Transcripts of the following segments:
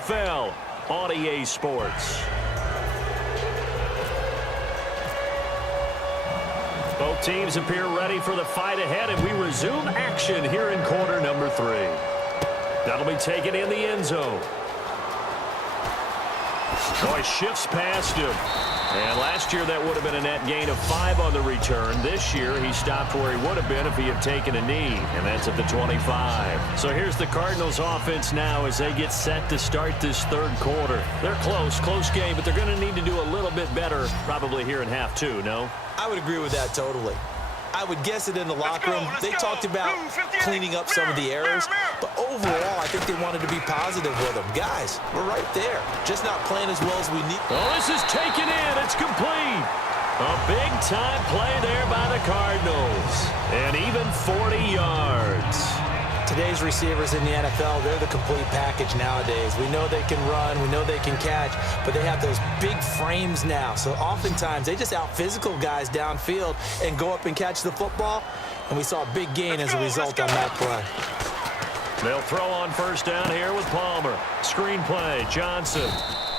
NFL on EA Sports. Both teams appear ready for the fight ahead, and we resume action here in quarter number 3. That'll be taken in the end zone. Oh, he shifts past him. And last year that would have been a net gain of 5 on the return. This year he stopped where he would have been if he had taken a knee, and that's at the 25. So here's the Cardinals offense now as they get set to start this third quarter. They're close game, but they're going to need to do a little bit better probably here in half 2, no? I would agree with that totally. I would guess it in the locker room. They talked about cleaning up some of the errors, but overall, I think they wanted to be positive with them. Guys, we're right there, just not playing as well as we need. Oh, this is taken in. It's complete. A big-time play there by the Cardinals, and even 40 yards. Today's receivers in the NFL, they're the complete package nowadays. We know they can run, we know they can catch, but they have those big frames now. So oftentimes they just out-physical guys downfield and go up and catch the football, and we saw a big gain as a result on that play. They'll throw on first down here with Palmer. Screen play, Johnson.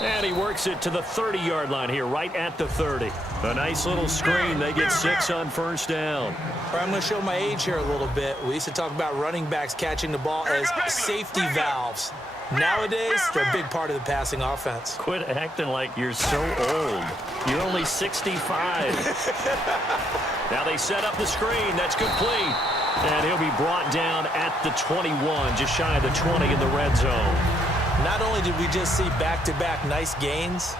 And he works it to the 30-yard line here, right at the 30. A nice little screen. They get 6 on first down. I'm going to show my age here a little bit. We used to talk about running backs catching the ball as safety valves. Nowadays, they're a big part of the passing offense. Quit acting like you're so old. You're only 65. Now they set up the screen. That's complete. And he'll be brought down at the 21, just shy of the 20 in the red zone. Not only did we just see back-to-back nice gains,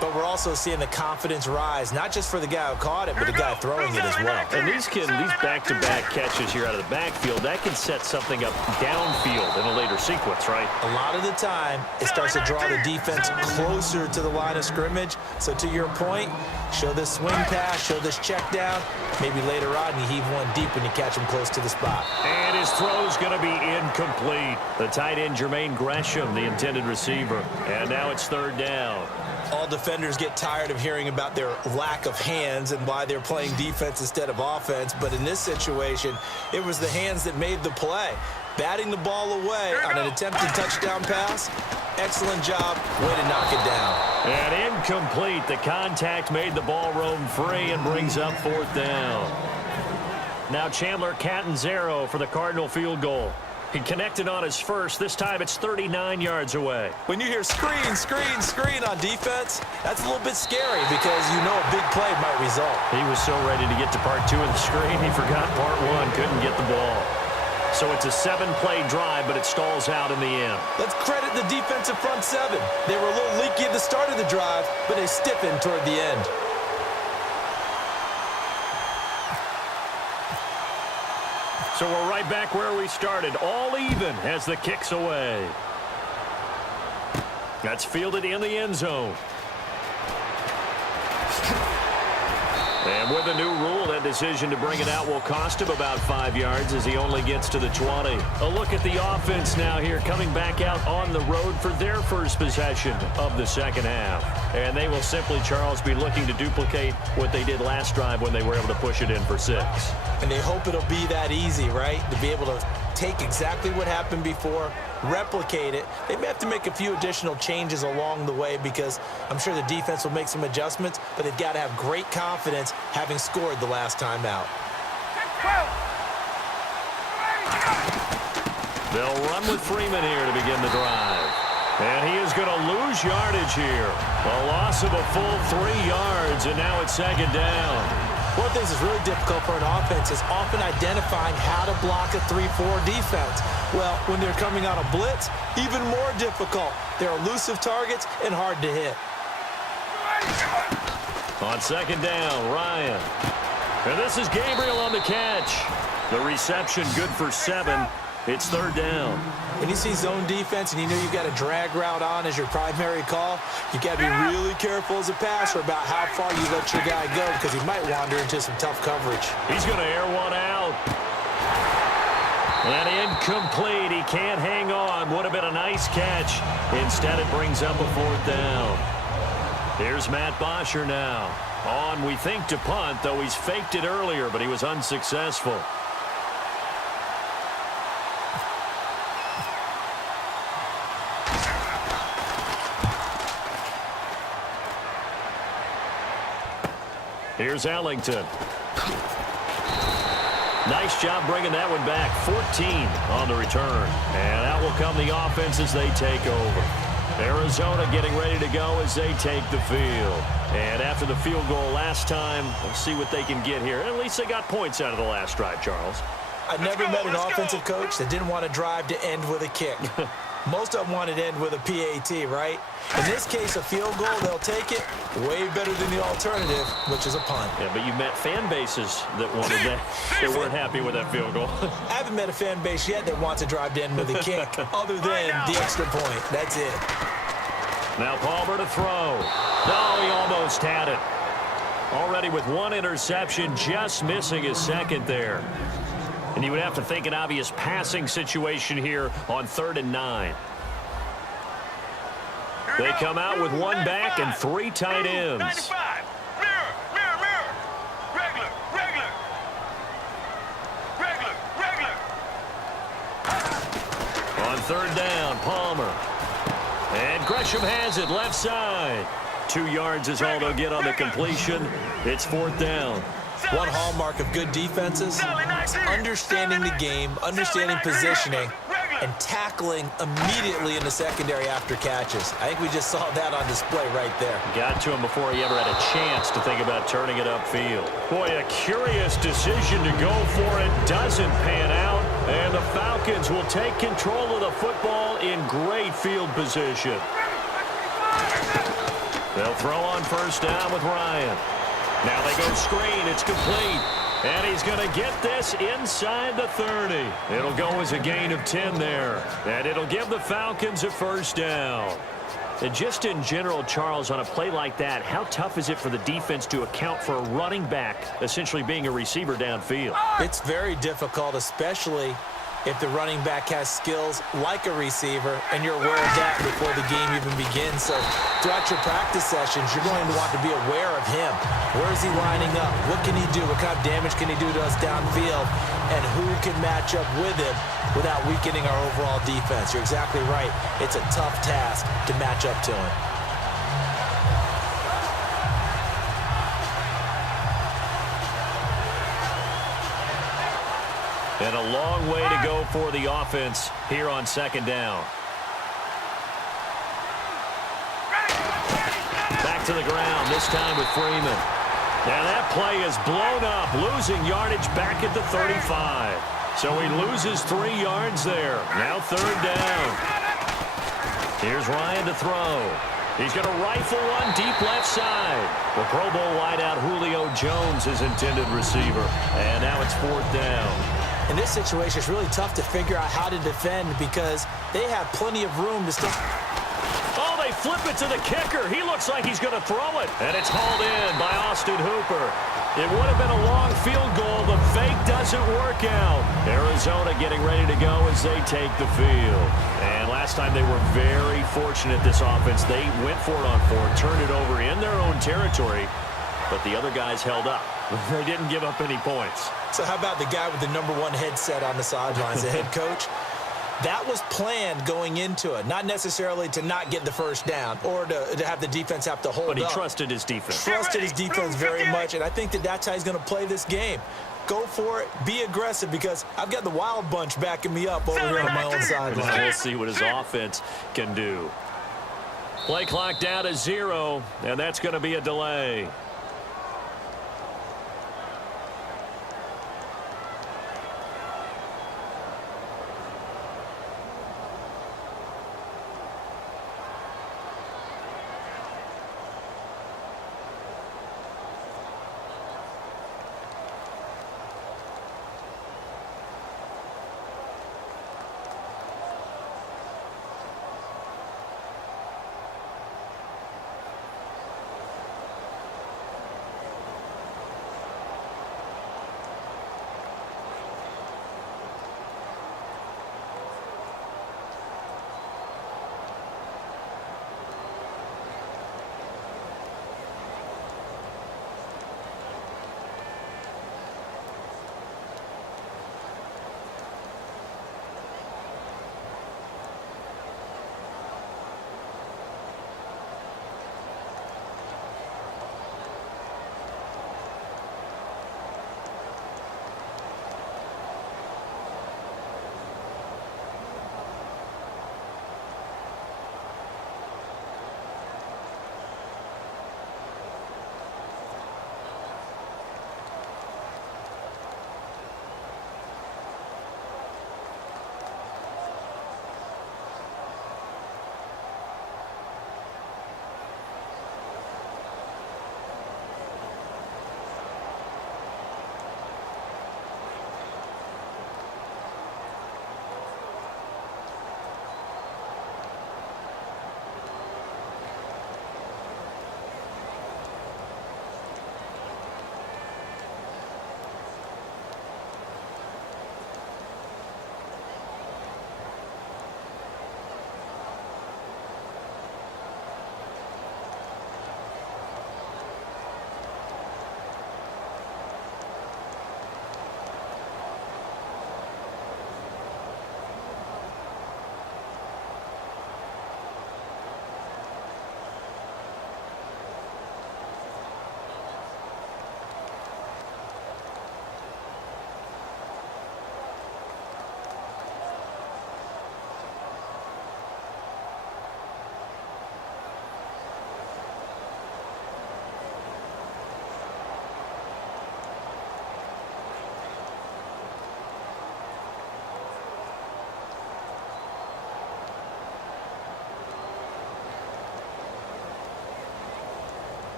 but we're also seeing the confidence rise, not just for the guy who caught it, but the guy throwing it as well. And these back-to-back catches here out of the backfield, that can set something up downfield in a later sequence, right? A lot of the time, it starts to draw the defense closer to the line of scrimmage. So to your point, show this swing pass, show this check down. Maybe later on, you heave one deep when you catch him close to the spot. And his throw's going to be incomplete. The tight end, Jermaine Gresham, the intended receiver. And now it's third down. All defenders get tired of hearing about their lack of hands and why they're playing defense instead of offense. But in this situation, it was the hands that made the play. Batting the ball away on an attempted touchdown pass. Excellent job. Way to knock it down. And incomplete. The contact made the ball roam free and brings up fourth down. Now Chandler Catanzaro for the Cardinal field goal. He connected on his first. This time it's 39 yards away. When you hear screen on defense, that's a little bit scary because you know a big play might result. He was so ready to get to part 2 of the screen, he forgot part 1, couldn't get the ball. So it's a 7-play drive, but it stalls out in the end. Let's credit the defensive front 7. They were a little leaky at the start of the drive, but they stiffened toward the end. So we're right back where we started, all even as the kick's away. That's fielded in the end zone. And with a new rule, that decision to bring it out will cost him about 5 yards as he only gets to the 20. A look at the offense now here, coming back out on the road for their first possession of the second half. And they will simply, Charles, be looking to duplicate what they did last drive when they were able to push it in for 6. And they hope it'll be that easy, right? To be able to take exactly what happened before, replicate it. They may have to make a few additional changes along the way because I'm sure the defense will make some adjustments, but they've got to have great confidence having scored the last time out. They'll run with Freeman here to begin the drive. And he is going to lose yardage here. A loss of a full 3 yards, and now it's second down. One of the things that's really difficult for an offense is often identifying how to block a 3-4 defense. Well, when they're coming on a blitz, even more difficult. They're elusive targets and hard to hit. On second down, Ryan. And this is Gabriel on the catch. The reception good for 7. It's third down. When you see zone defense and you know you've got a drag route on as your primary call, you've got to be really careful as a passer about how far you let your guy go because he might wander into some tough coverage. He's going to air one out. And incomplete. He can't hang on. Would have been a nice catch. Instead, it brings up a fourth down. Here's Matt Bosher now. On, we think, to punt, though he's faked it earlier, but he was unsuccessful. Here's Ellington. Nice job bringing that one back. 14 on the return. And out will come the offense as they take over. Arizona getting ready to go as they take the field. And after the field goal last time, we'll see what they can get here. At least they got points out of the last drive, Charles. I never met an offensive coach that didn't want to drive to end with a kick. Most of them wanted to end with a PAT, right? In this case, a field goal, they'll take it way better than the alternative, which is a punt. Yeah, but you met fan bases that wanted that. They weren't happy with that field goal. I haven't met a fan base yet that wants to drive to end with a kick other than the extra point. That's it. Now Palmer to throw. No, he almost had it. Already with one interception, just missing his second there. And you would have to think an obvious passing situation here on 3rd and 9. They come out with one back and 3 tight ends. 95. Mirror. Regular. On 3rd down, Palmer. And Gresham has it left side. 2 yards is all they'll get on the completion. It's 4th down. One hallmark of good defenses, understanding the game, understanding positioning, and tackling immediately in the secondary after catches. I think we just saw that on display right there. Got to him before he ever had a chance to think about turning it upfield. Boy, a curious decision to go for it. Doesn't pan out. And the Falcons will take control of the football in great field position. They'll throw on 1st down with Ryan. Now they go screen. It's complete. And he's going to get this inside the 30. It'll go as a gain of 10 there. And it'll give the Falcons a 1st down. And just in general, Charles, on a play like that, how tough is it for the defense to account for a running back essentially being a receiver downfield? It's very difficult, especially if the running back has skills like a receiver, and you're aware of that before the game even begins. So throughout your practice sessions, you're going to want to be aware of him. Where is he lining up? What can he do? What kind of damage can he do to us downfield? And who can match up with him without weakening our overall defense? You're exactly right. It's a tough task to match up to him. And a long way to go for the offense here on 2nd down. Back to the ground, this time with Freeman. Now that play is blown up, losing yardage back at the 35. So he loses 3 yards there. Now 3rd down. Here's Ryan to throw. He's going to rifle one deep left side. The Pro Bowl wideout Julio Jones is intended receiver. And now it's 4th down. In this situation, it's really tough to figure out how to defend because they have plenty of room to still... Oh, they flip it to the kicker. He looks like he's going to throw it. And it's hauled in by Austin Hooper. It would have been a long field goal. The fake doesn't work out. Arizona getting ready to go as they take the field. And last time they were very fortunate, this offense. They went for it on 4, turned it over in their own territory, but the other guys held up. They didn't give up any points. So how about the guy with the #1 headset on the sidelines, the head coach? That was planned going into it, not necessarily to not get the 1st down or to have the defense have to hold up. But he trusted his defense. Trusted his defense very much, and I think that's how he's going to play this game. Go for it, be aggressive, because I've got the wild bunch backing me up over here on my own sideline. We'll see what his offense can do. Play clock down to 0, and that's going to be a delay.